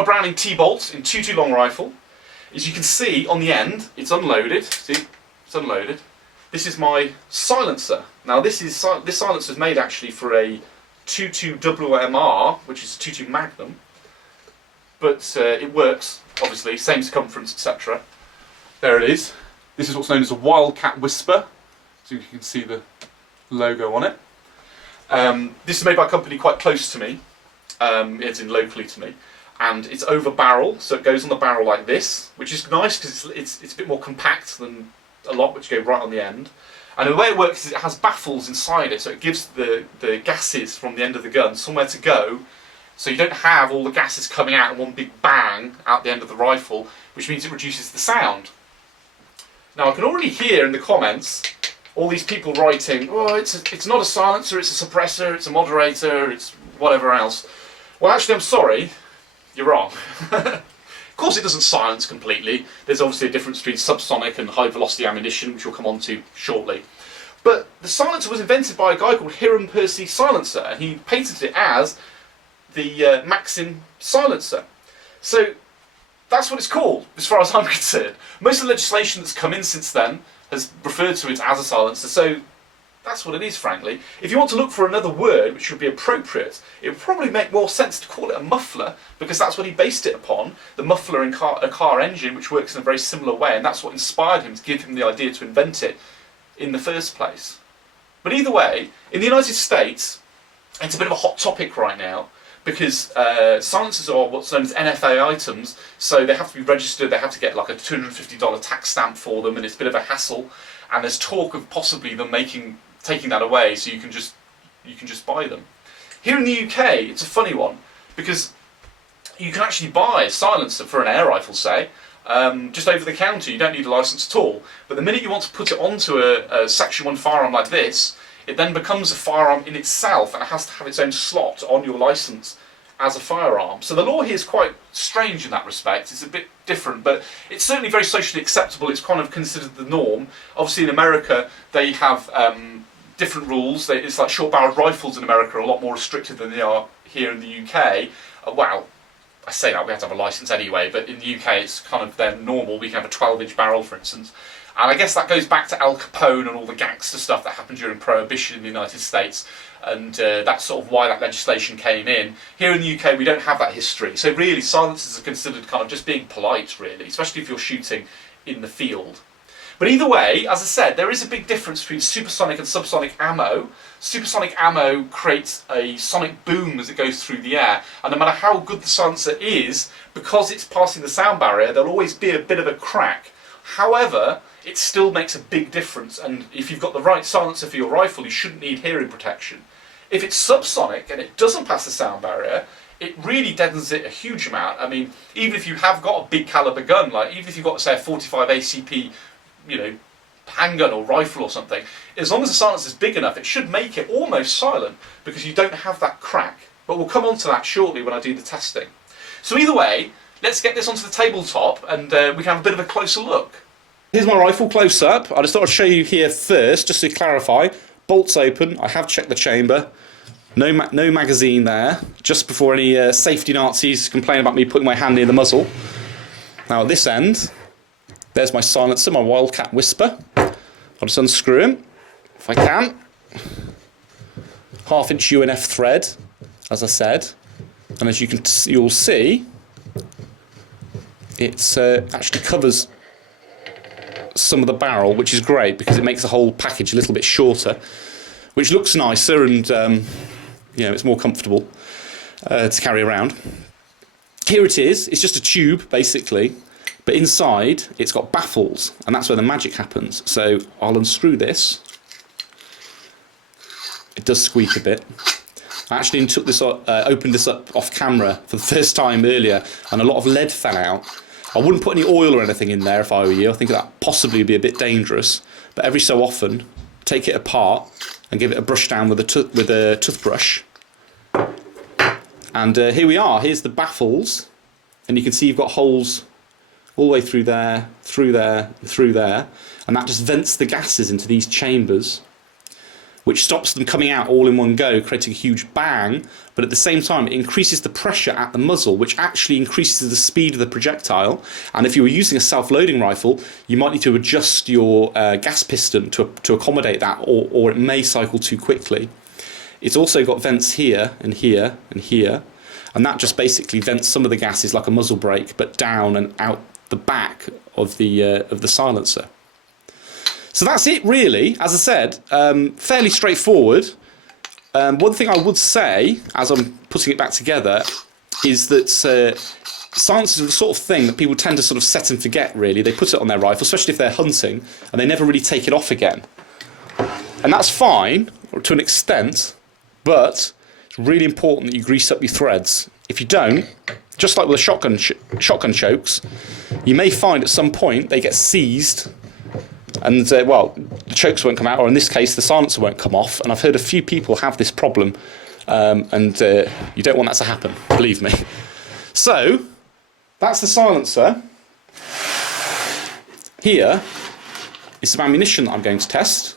my Browning T-bolt in 2.2 long rifle. As you can see on the end, it's unloaded. See, it's unloaded. This is my silencer. Now this silencer is made actually for a 2.2 WMR, which is a 2.2 Magnum, but it works, obviously, same circumference, etc. There it is. This is what's known as a Wildcat Whisper, so you can see the logo on it. This is made by a company quite close to me, it's in locally to me, and it's over barrel, so it goes on the barrel like this, which is nice because it's a bit more compact than a lot, which go right on the end. And the way it works is it has baffles inside it, so it gives the gases from the end of the gun somewhere to go, so you don't have all the gases coming out in one big bang out the end of the rifle, which means it reduces the sound. Now I can already hear in the comments all these people writing, oh, it's not a silencer, it's a suppressor, it's a moderator, it's whatever else. Well, actually, I'm sorry, you're wrong. Of course it doesn't silence completely. There's obviously a difference between subsonic and high velocity ammunition, which we'll come on to shortly. But the silencer was invented by a guy called Hiram Percy silencer, and he patented it as the Maxim silencer. So that's what it's called, as far as I'm concerned. Most of the legislation that's come in since then has referred to it as a silencer, so that's what it is, frankly. If you want to look for another word which would be appropriate, it would probably make more sense to call it a muffler, because that's what he based it upon, the muffler in a car engine, which works in a very similar way, and that's what inspired him to give him the idea to invent it in the first place. But either way, in the United States, it's a bit of a hot topic right now, because silencers are what's known as NFA items, so they have to be registered, they have to get like a $250 tax stamp for them, and it's a bit of a hassle, and there's talk of possibly them taking that away so you can just buy them. Here in the UK, it's a funny one, because you can actually buy a silencer for an air rifle, say, just over the counter. You don't need a licence at all, but the minute you want to put it onto a Section 1 firearm like this, it then becomes a firearm in itself, and it has to have its own slot on your licence as a firearm. So the law here is quite strange in that respect. It's a bit different, but it's certainly very socially acceptable. It's kind of considered the norm. Obviously in America they have different rules. It's like short-barreled rifles in America are a lot more restricted than they are here in the UK. Well, I say that, we have to have a licence anyway, but in the UK it's kind of their normal. We can have a 12-inch barrel, for instance. And I guess that goes back to Al Capone and all the gangster stuff that happened during Prohibition in the United States, and that's sort of why that legislation came in. Here in the UK we don't have that history, so really silencers are considered kind of just being polite, really, especially if you're shooting in the field. But either way, as I said, there is a big difference between supersonic and subsonic ammo. Supersonic ammo creates a sonic boom as it goes through the air, and no matter how good the silencer is, because it's passing the sound barrier, there'll always be a bit of a crack. However, it still makes a big difference, and if you've got the right silencer for your rifle, you shouldn't need hearing protection. If it's subsonic and it doesn't pass the sound barrier, it really deadens it a huge amount. I mean, even if you have got a big caliber gun, like even if you've got, say, a 45 ACP, handgun or rifle or something, as long as the silencer is big enough, it should make it almost silent, because you don't have that crack. But we'll come on to that shortly when I do the testing. So either way, let's get this onto the tabletop and we can have a bit of a closer look. Here's my rifle close up. I just thought I'd show you here first, just to clarify. Bolt's open. I have checked the chamber. No magazine there, just before any safety Nazis complain about me putting my hand near the muzzle. Now at this end, there's my silencer, my Wildcat Whisper. I'll just unscrew him, if I can. 1/2-inch UNF thread, as I said. And as you'll see, it actually covers some of the barrel, which is great because it makes the whole package a little bit shorter, which looks nicer and it's more comfortable to carry around. Here it is. It's just a tube basically, but inside it's got baffles, and that's where the magic happens. So I'll unscrew this. It does squeak a bit. I actually opened this up off camera for the first time earlier, and a lot of lead fell out. I wouldn't put any oil or anything in there if I were you. I think that possibly would be a bit dangerous. But every so often, take it apart and give it a brush down with a toothbrush. And here we are. Here's the baffles, and you can see you've got holes all the way through there, through there, and through there, and that just vents the gases into these chambers, which stops them coming out all in one go, creating a huge bang, but at the same time it increases the pressure at the muzzle, which actually increases the speed of the projectile. And if you were using a self-loading rifle, you might need to adjust your gas piston to accommodate that, or it may cycle too quickly. It's also got vents here and here and here, and that just basically vents some of the gases like a muzzle brake, but down and out the back of the silencer. So that's it really. As I said, fairly straightforward. One thing I would say, as I'm putting it back together, is that silencers are the sort of thing that people tend to sort of set and forget really. They put it on their rifle, especially if they're hunting, and they never really take it off again. And that's fine, to an extent, but it's really important that you grease up your threads. If you don't, just like with the shotgun chokes, you may find at some point they get seized, and well, the chokes won't come out, or in this case the silencer won't come off. And I've heard a few people have this problem, and you don't want that to happen, believe me. So that's the silencer. Here is some ammunition that I'm going to test.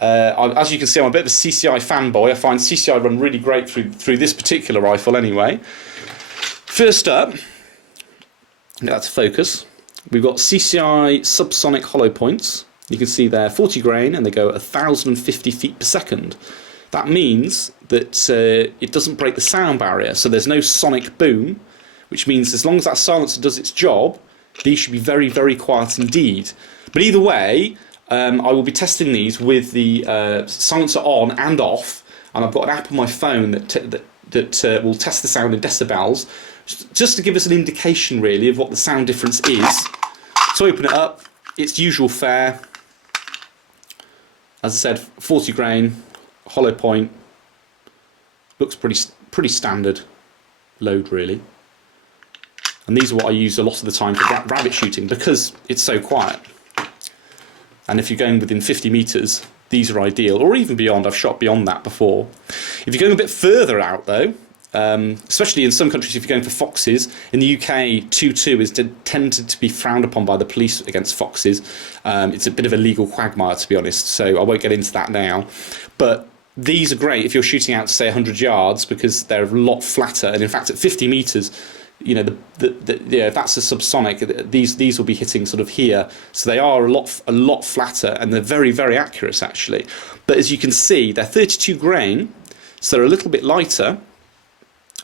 As you can see, I'm a bit of a CCI fanboy. I find CCI run really great through this particular rifle anyway. First up, get that to focus. We've got CCI subsonic hollow points. You can see they're 40 grain and they go at 1,050 feet per second. That means that it doesn't break the sound barrier, so there's no sonic boom, which means as long as that silencer does its job, these should be very, very quiet indeed. But either way, I will be testing these with the silencer on and off, and I've got an app on my phone that will test the sound in decibels, just to give us an indication really of what the sound difference is. So open it up, it's usual fare. As I said, 40 grain, hollow point, looks pretty standard load really. And these are what I use a lot of the time for rabbit shooting because it's so quiet. And if you're going within 50 metres, these are ideal, or even beyond. I've shot beyond that before. If you're going a bit further out though, especially in some countries, if you're going for foxes, in the UK 2.2 is tended to be frowned upon by the police against foxes. It's a bit of a legal quagmire, to be honest, so I won't get into that now. But these are great if you're shooting out to say 100 yards because they're a lot flatter, and in fact at 50 metres, you know, if that's a subsonic, these will be hitting sort of here, so they are a lot flatter, and they're very, very accurate actually. But as you can see, they're 32 grain, so they're a little bit lighter,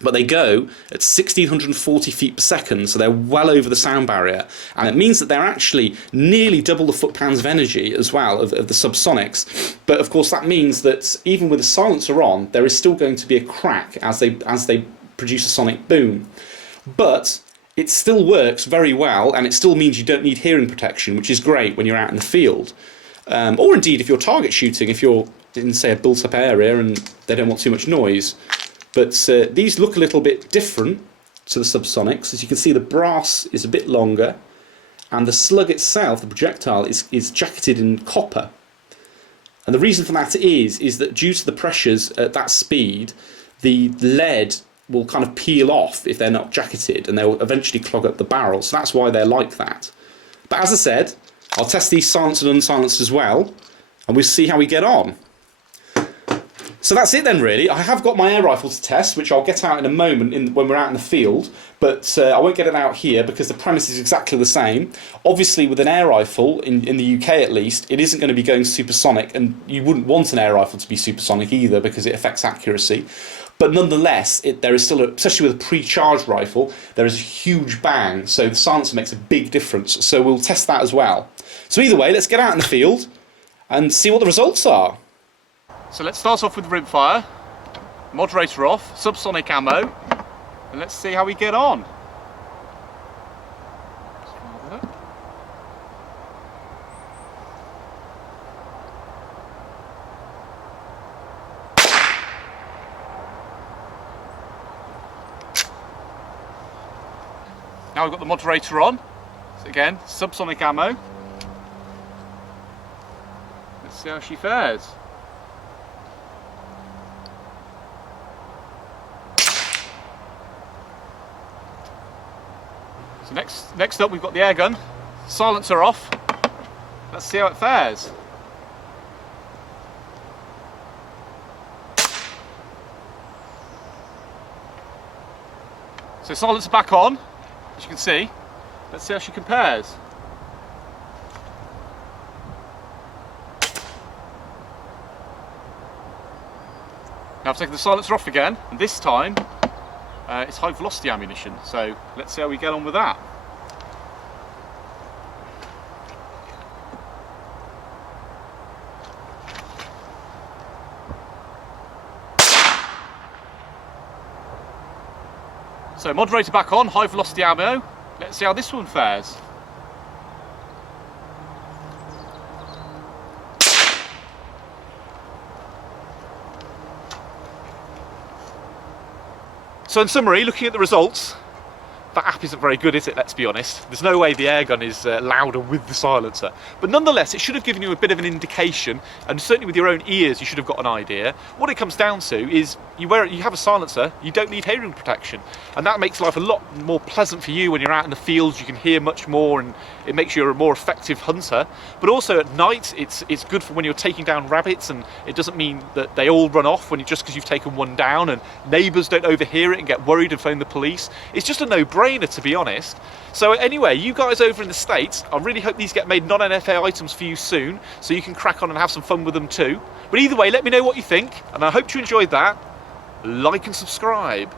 but they go at 1,640 feet per second, so they're well over the sound barrier, and it means that they're actually nearly double the foot-pounds of energy as well of the subsonics. But of course that means that even with the silencer on, there is still going to be a crack as they produce a sonic boom. But it still works very well, and it still means you don't need hearing protection, which is great when you're out in the field. Or indeed if you're target shooting, if you're in, say, a built-up area and they don't want too much noise. But these look a little bit different to the subsonics. As you can see, the brass is a bit longer, and the slug itself, the projectile, is jacketed in copper. And the reason for that is that due to the pressures at that speed, the lead will kind of peel off if they're not jacketed, and they'll eventually clog up the barrel. So that's why they're like that. But as I said, I'll test these silenced and unsilenced as well, and we'll see how we get on. So that's it then really. I have got my air rifle to test, which I'll get out in a moment when we're out in the field, but I won't get it out here because the premise is exactly the same. Obviously with an air rifle, in the UK at least, it isn't going to be going supersonic, and you wouldn't want an air rifle to be supersonic either because it affects accuracy. But nonetheless, there is still, especially with a pre-charged rifle, there is a huge bang, so the silencer makes a big difference. So we'll test that as well. So either way, let's get out in the field and see what the results are. So let's start off with rimfire, moderator off, subsonic ammo, and let's see how we get on. Now we've got the moderator on, so again, subsonic ammo. Let's see how she fares. So next up we've got the air gun, silencer off. Let's see how it fares. So silencer back on, as you can see. Let's see how she compares. Now I've taken the silencer off again, and this time it's high velocity ammunition, so let's see how we get on with that. So moderator back on, high velocity ammo. Let's see how this one fares. So in summary, looking at the results, that app isn't very good, is it? Let's be honest. There's no way the airgun is louder with the silencer. But nonetheless, it should have given you a bit of an indication, and certainly with your own ears, you should have got an idea. What it comes down to is you have a silencer, you don't need hearing protection, and that makes life a lot more pleasant for you when you're out in the fields. You can hear much more, and it makes you a more effective hunter. But also at night, it's good for when you're taking down rabbits, and it doesn't mean that they all run off when just because you've taken one down, and neighbours don't overhear it and get worried and phone the police. It's just a no-brainer, to be honest. So anyway, you guys over in the States, I really hope these get made non-NFA items for you soon, so you can crack on and have some fun with them too. But either way, let me know what you think, and I hope you enjoyed that. Like and subscribe.